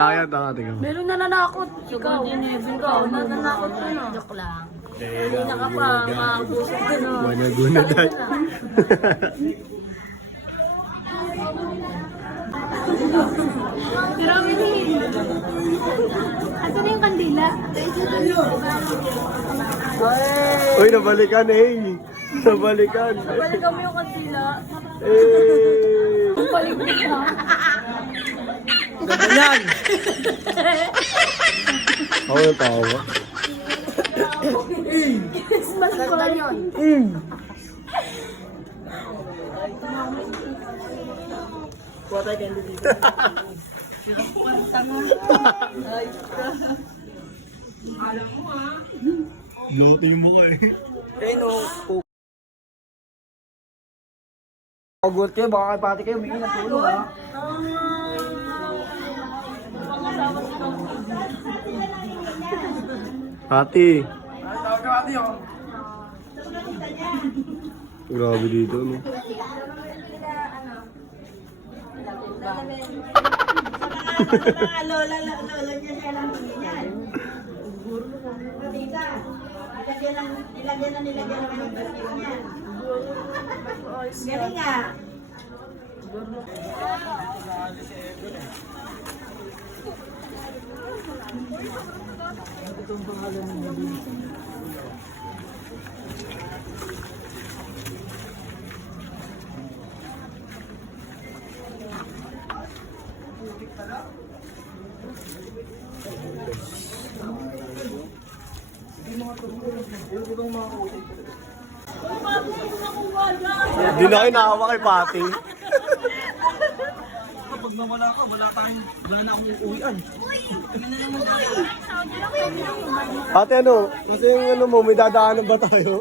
Kaya tanga, tingnan mo. Meron nananakot. Ikaw, nananakot ka na. Joke lang. Hindi na ka pa, makakabusok ka na. Wanaguna dahil. Marami din. Asan na yung kandila? Uy, nabalikan eh. Nabalikan. Balikan mo yung kandila. Eh. Balik mo siya. Ganyan. Ako yung tawa. Christmas pa yun. What I can do dito. Bloating mo ka eh. Eh no. Pagod kayo, baka kay pati kayo, may natulog ha. Pati. Tawag ka pati oh. Grabe dito, no? Lola niya siya lang yan. Nilagyan na ng basket niya. Galing nga. Hindi na kayo nakawa kay Pati. Kapag nawala ka, wala na akong uuwian. Ate, ano? Kasi yung ano mo, may dadaanan ba tayo?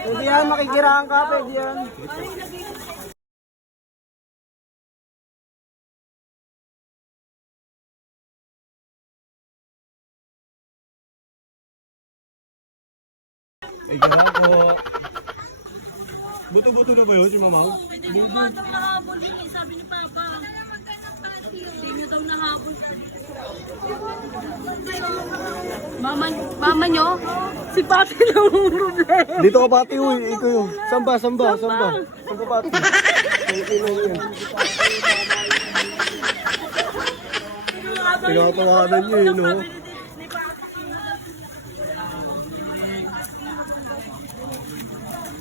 Pwede yan, makikiraan ka, pwede yan. Ay, gago. Buto-buto na ba yun si Mamang? Hindi mo daw nahabol yun eh, sabi ni Papa. Hindi mo daw nahabol. Mama nyo? Si Pati lang ang problema. Dito ka Pati, uy. Ikaw yun. Samba. Samba Pati. Pinapangalan niyo yun, no?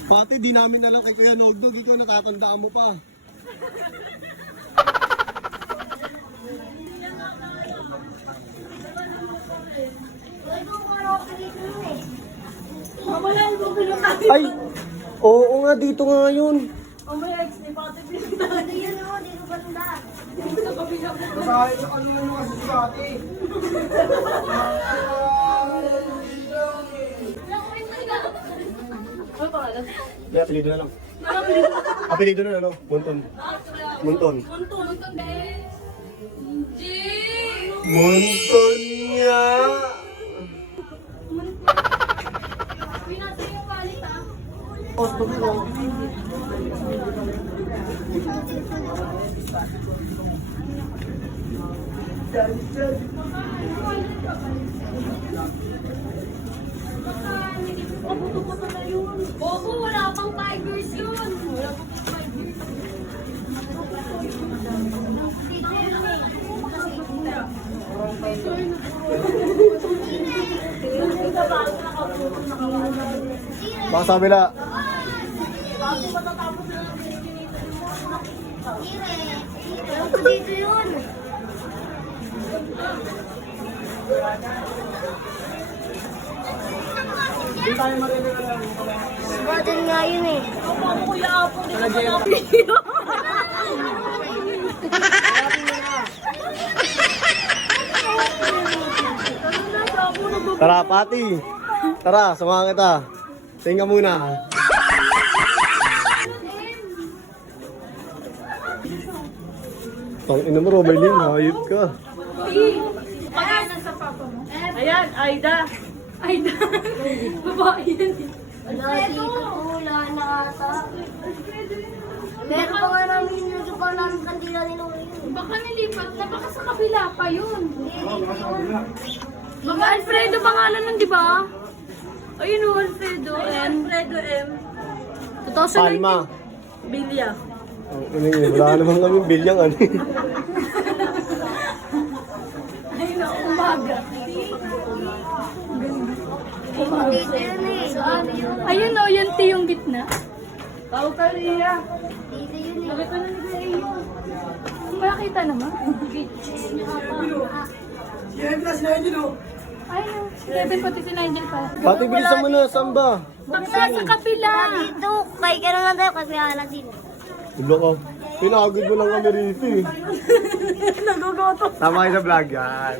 Pati, di namin alam kay Kuya Nogdog. Ikaw natatandaan mo pa. Ay! Oo nga, dito nga yun. Masahit sa kanina nyo kasi si ate. Kaya apelido na lang. Apelido na lang. Munton. Munton nga! Bobo, wala pang tigers yun. Wala pang tigers. Baka sabi na. Dito yun. Hindi tayo maririnig. Batin nga yun eh. Ako kuya Apo. Tara, Pati. Tara, samahan kita. Tinga muna. Tang ina mo, Romelin, hayop ka. Pagkain sa papa mo. Ayan, Aida. Aida. Babae yan eh. Wala dito, wala na ata. kabila ni Lolo yun. Baka nilipat na, baka sa kabila pa yun. Mga Alfredo pangalan nun, di ba? Ayun o, Alfredo M. Alfredo M. 2019. Palma. Bilya. Oh, wala naman kami bilyang ano. Ayun na, umaga. Dito yun eh. Saan? Ayun o, yung T yung gitna. Tawag ka Ria. Dito yun eh. Bakit ka na nag-Ria? Makakita naman. Ayun, si Kevin pati si Nigel pa. Pati bilisan mo na, samba. Bakla sa kapila. Dito, kay ka naman tayo kasi wala din. Ulo ko. Pinagod mo lang kami rito eh. Nagugoto. Tama kayo sa vlog yan.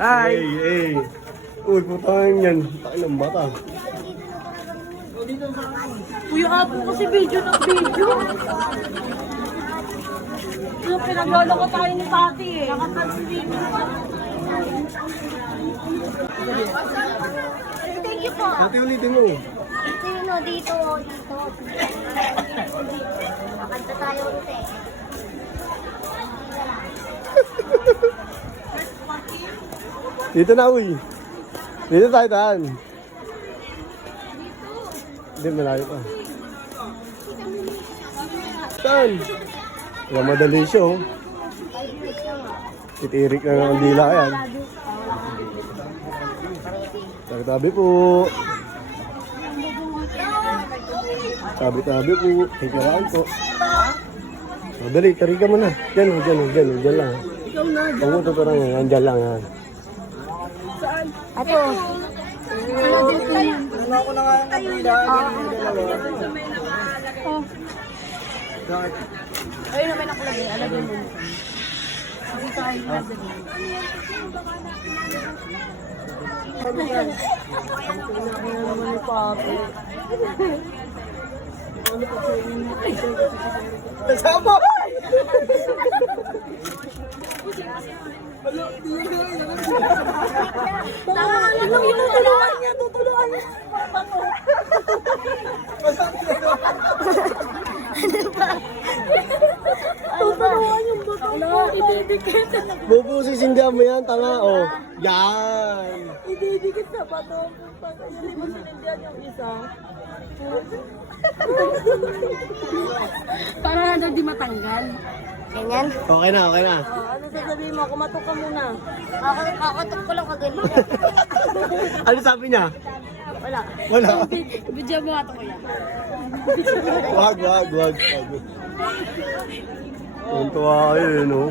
Hi! Hey! Uy, putang yan. Takin ng bata. Kuya Apo kasi video ng video. Yung pinagloloko tayo ni Pati eh. Thank you po. Dati ulitin mo. Dito yun o, dito o, dito. Makanta tayo ulit eh. Dito na, uy. Dito tayo daan. Hindi, malayo pa. Saan? Wala madali siya, oh. Titirik na ng dila yan. Tabi-tabi po. Tabi-tabi po. Hikaraan po. Madali, tarika mo na. Diyan, diyan lang. Huwag mo tuturang yan, dyan lang yan. Ato. Ako na nga yung nagbilagan. Ayun na may nakulagay. Alagay mo. Kasi tayo nalagay. Sama! Tutulungan niya. Tutulungan yung bato mo. Ididikit. Bubusisin ka mo yan, tanga, oh. Yan! Ididikit sa bato. Hindi mo sinundihan yung isa. Para na di matanggal. Ganyan. Okay na. Ano sasabihin mo? Kumatok ka muna. Kakatok ko lang kagaling. Ano sabi niya? Wala. Wala. Bidya mo ato ko yan. Wag. Ang tuwa kayo, eh, no?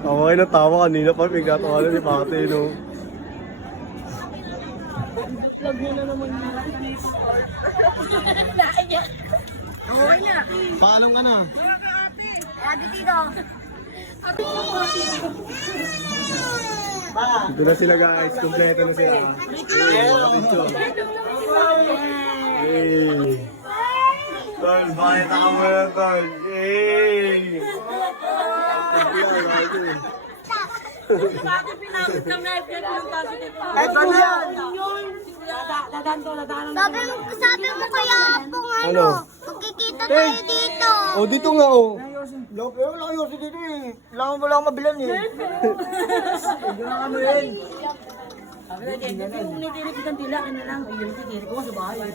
Tawa kayo na tawa kanina pa, pigatawa na ni Pate, no? Vlog mo na naman yun. Okay na. Paalam ka na. Ate dito. Dito na sila, guys. Kompleto na sila. Hey! Tol, bakit ako mo na, Tol? Hey! Eto na! Sabi mo kaya pong Ano? magkikita tayo dito. Oh, dito nga, oh. Pero wala kayo si dito eh. Wala akong mabilan eh. Hindi na kami rin. Yung nitirik ng tila, ano lang. Yung nitirik ko sa bahay.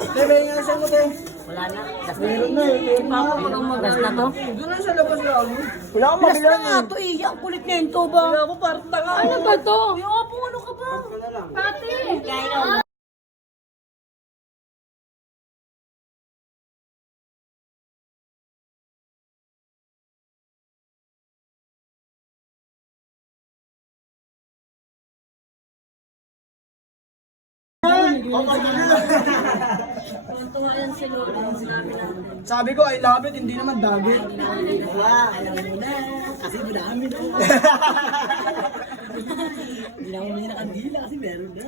May nga siya mo tayo. Wala na. Meron na eh. Papa, pag umagas na to. Doon na sa labas lang. Wala akong mabilan eh. Ito eh, ang kulit na ito ba? Wala ko parang tanga. Ano ba to? Yung apo, ano ka ba? Pati. Tuntua yan si Lolo. Sinabi natin. Sabi ko, I love it, hindi naman dagit. Alam mo na, kasi madami na. Hindi na ako bumili na kandila kasi meron na.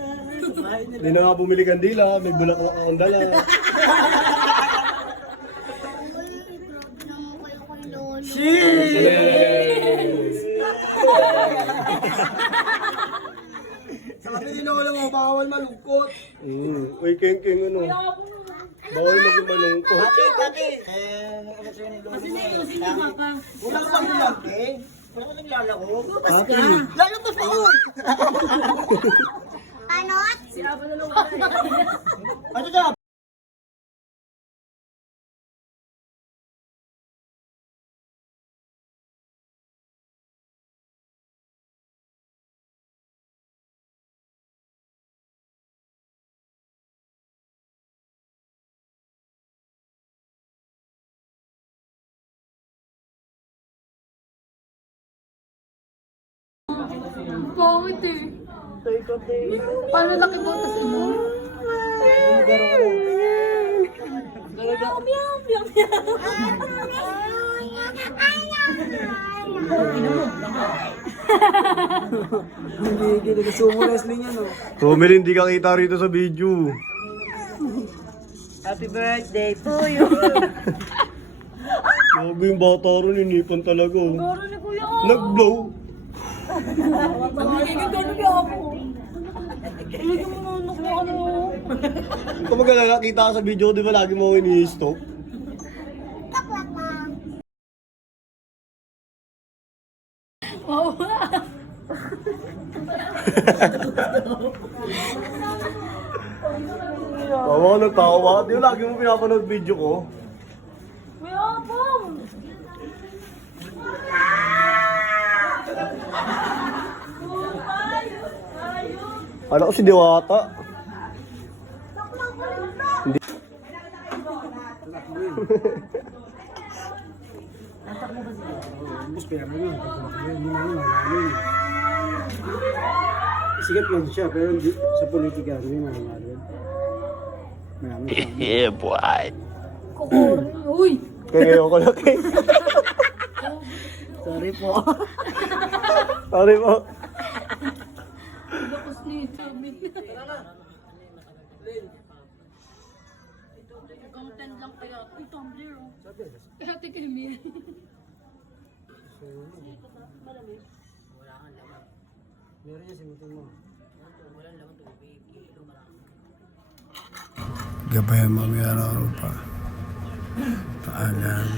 Hindi na nga bumili kandila, may bulaklak akong dala. Sabi din ako lang, bawal malungkot. Uy, keng, ano? Bawal maging malungkot. po. Dati. Ano sa'yo ni Lolo? Wala ka bang lalaki? Wala ka naglalako? Lalabas ako! Ano? Ano ka? Pangit eh. Paano laki mo? Tapos imo? Hindi sumo wrestling yan, oh. Romel, hindi ka kita rito sa video. Happy birthday to you. Gago yung bata ron, inipan talaga. Oh. Garo ni Kuya. Nag-blow. Garo ni ako. Lagi mo nunok mo ano. Kapag nakakita ka sa video, di ba lagi mo ako ini-stop? Oo. Tawa ka ng tawa. Di ba lagi mo pinapanood video ko? Kuya Apong. Ano ko si Diwata? Hindi. Bus kaya mo yun. Hindi namin malalim. Sigat lang siya, pero sa politika, hindi malalim. Yeah, boy. Kukurin. Uy. Kaya ngayon ko laki. Sorry po. Sorry po. Tapos nito. Content lang kaya. Uy, tumbler oh. Hati ka namin. Meron niya simutin mo. Gabay ang mga araw pa. Paalam.